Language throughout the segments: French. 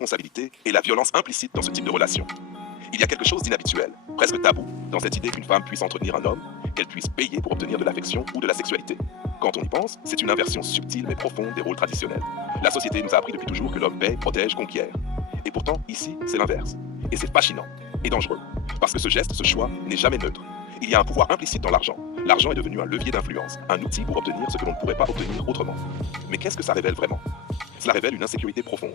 responsabilité et la violence implicite dans ce type de relation. Il y a quelque chose d'inhabituel, presque tabou, dans cette idée qu'une femme puisse entretenir un homme, qu'elle puisse payer pour obtenir de l'affection ou de la sexualité. Quand on y pense, c'est une inversion subtile mais profonde des rôles traditionnels. La société nous a appris depuis toujours que l'homme paie, protège, conquiert. Et pourtant, ici, c'est l'inverse. Et c'est fascinant et dangereux. Parce que ce geste, ce choix, n'est jamais neutre. Il y a un pouvoir implicite dans l'argent. L'argent est devenu un levier d'influence, un outil pour obtenir ce que l'on ne pourrait pas obtenir autrement. Mais qu'est-ce que ça révèle vraiment? Cela révèle une insécurité profonde.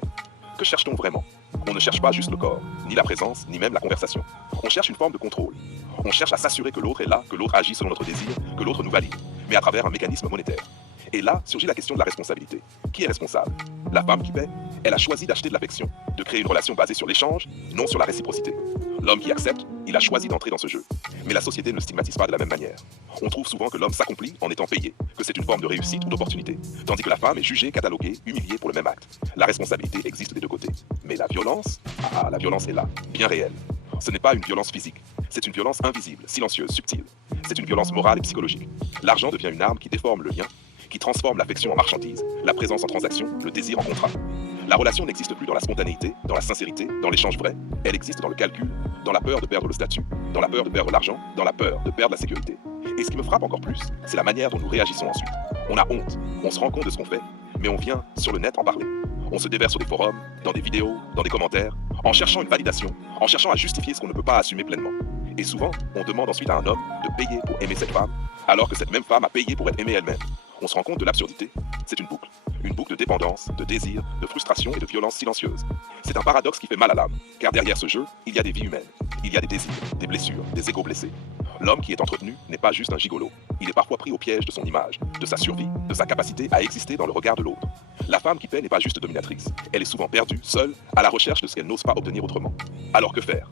Que cherche-t-on vraiment? On ne cherche pas juste le corps, ni la présence, ni même la conversation. On cherche une forme de contrôle. On cherche à s'assurer que l'autre est là, que l'autre agit selon notre désir, que l'autre nous valide, mais à travers un mécanisme monétaire. Et là surgit la question de la responsabilité. Qui est responsable? La femme qui paie? Elle a choisi d'acheter de l'affection, de créer une relation basée sur l'échange, non sur la réciprocité. L'homme qui accepte, il a choisi d'entrer dans ce jeu. Mais la société ne le stigmatise pas de la même manière. On trouve souvent que l'homme s'accomplit en étant payé, que c'est une forme de réussite ou d'opportunité, tandis que la femme est jugée, cataloguée, humiliée pour le même acte. La responsabilité existe des deux côtés. Mais la violence est là, bien réelle. Ce n'est pas une violence physique, c'est une violence invisible, silencieuse, subtile. C'est une violence morale et psychologique. L'argent devient une arme qui déforme le lien, qui transforme l'affection en marchandise, la présence en transaction, le désir en contrat. La relation n'existe plus dans la spontanéité, dans la sincérité, dans l'échange vrai. Elle existe dans le calcul, dans la peur de perdre le statut, dans la peur de perdre l'argent, dans la peur de perdre la sécurité. Et ce qui me frappe encore plus, c'est la manière dont nous réagissons ensuite. On a honte, on se rend compte de ce qu'on fait, mais on vient sur le net en parler. On se déverse sur des forums, dans des vidéos, dans des commentaires, en cherchant une validation, en cherchant à justifier ce qu'on ne peut pas assumer pleinement. Et souvent, on demande ensuite à un homme de payer pour aimer cette femme, alors que cette même femme a payé pour être aimée elle-même. On se rend compte de l'absurdité. C'est une boucle de dépendance, de désir, de frustration et de violence silencieuse. C'est un paradoxe qui fait mal à l'âme, car derrière ce jeu, il y a des vies humaines, il y a des désirs, des blessures, des égos blessés. L'homme qui est entretenu n'est pas juste un gigolo, il est parfois pris au piège de son image, de sa survie, de sa capacité à exister dans le regard de l'autre. La femme qui paie n'est pas juste dominatrice, elle est souvent perdue, seule, à la recherche de ce qu'elle n'ose pas obtenir autrement. Alors que faire?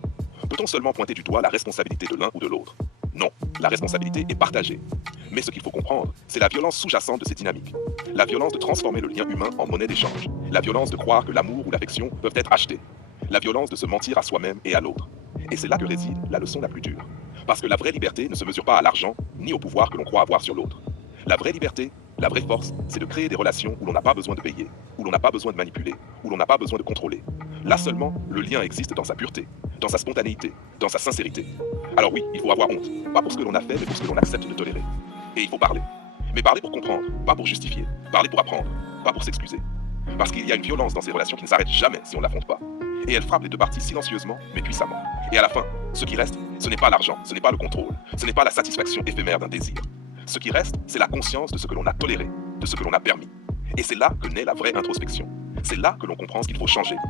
Peut-on seulement pointer du doigt la responsabilité de l'un ou de l'autre? Non, la responsabilité est partagée. Mais ce qu'il faut comprendre, c'est la violence sous-jacente de ces dynamiques. La violence de transformer le lien humain en monnaie d'échange. La violence de croire que l'amour ou l'affection peuvent être achetés. La violence de se mentir à soi-même et à l'autre. Et c'est là que réside la leçon la plus dure. Parce que la vraie liberté ne se mesure pas à l'argent, ni au pouvoir que l'on croit avoir sur l'autre. La vraie liberté, la vraie force, c'est de créer des relations où l'on n'a pas besoin de payer, où l'on n'a pas besoin de manipuler, où l'on n'a pas besoin de contrôler. Là seulement, le lien existe dans sa pureté, dans sa spontanéité, dans sa sincérité. Alors oui, il faut avoir honte, pas pour ce que l'on a fait, mais pour ce que l'on accepte de tolérer. Et il faut parler. Mais parler pour comprendre, pas pour justifier. Parler pour apprendre, pas pour s'excuser. Parce qu'il y a une violence dans ces relations qui ne s'arrête jamais si on ne l'affronte pas. Et elle frappe les deux parties silencieusement, mais puissamment. Et à la fin, ce qui reste, ce n'est pas l'argent, ce n'est pas le contrôle, ce n'est pas la satisfaction éphémère d'un désir. Ce qui reste, c'est la conscience de ce que l'on a toléré, de ce que l'on a permis. Et c'est là que naît la vraie introspection. C'est là que l'on comprend ce qu'il faut changer.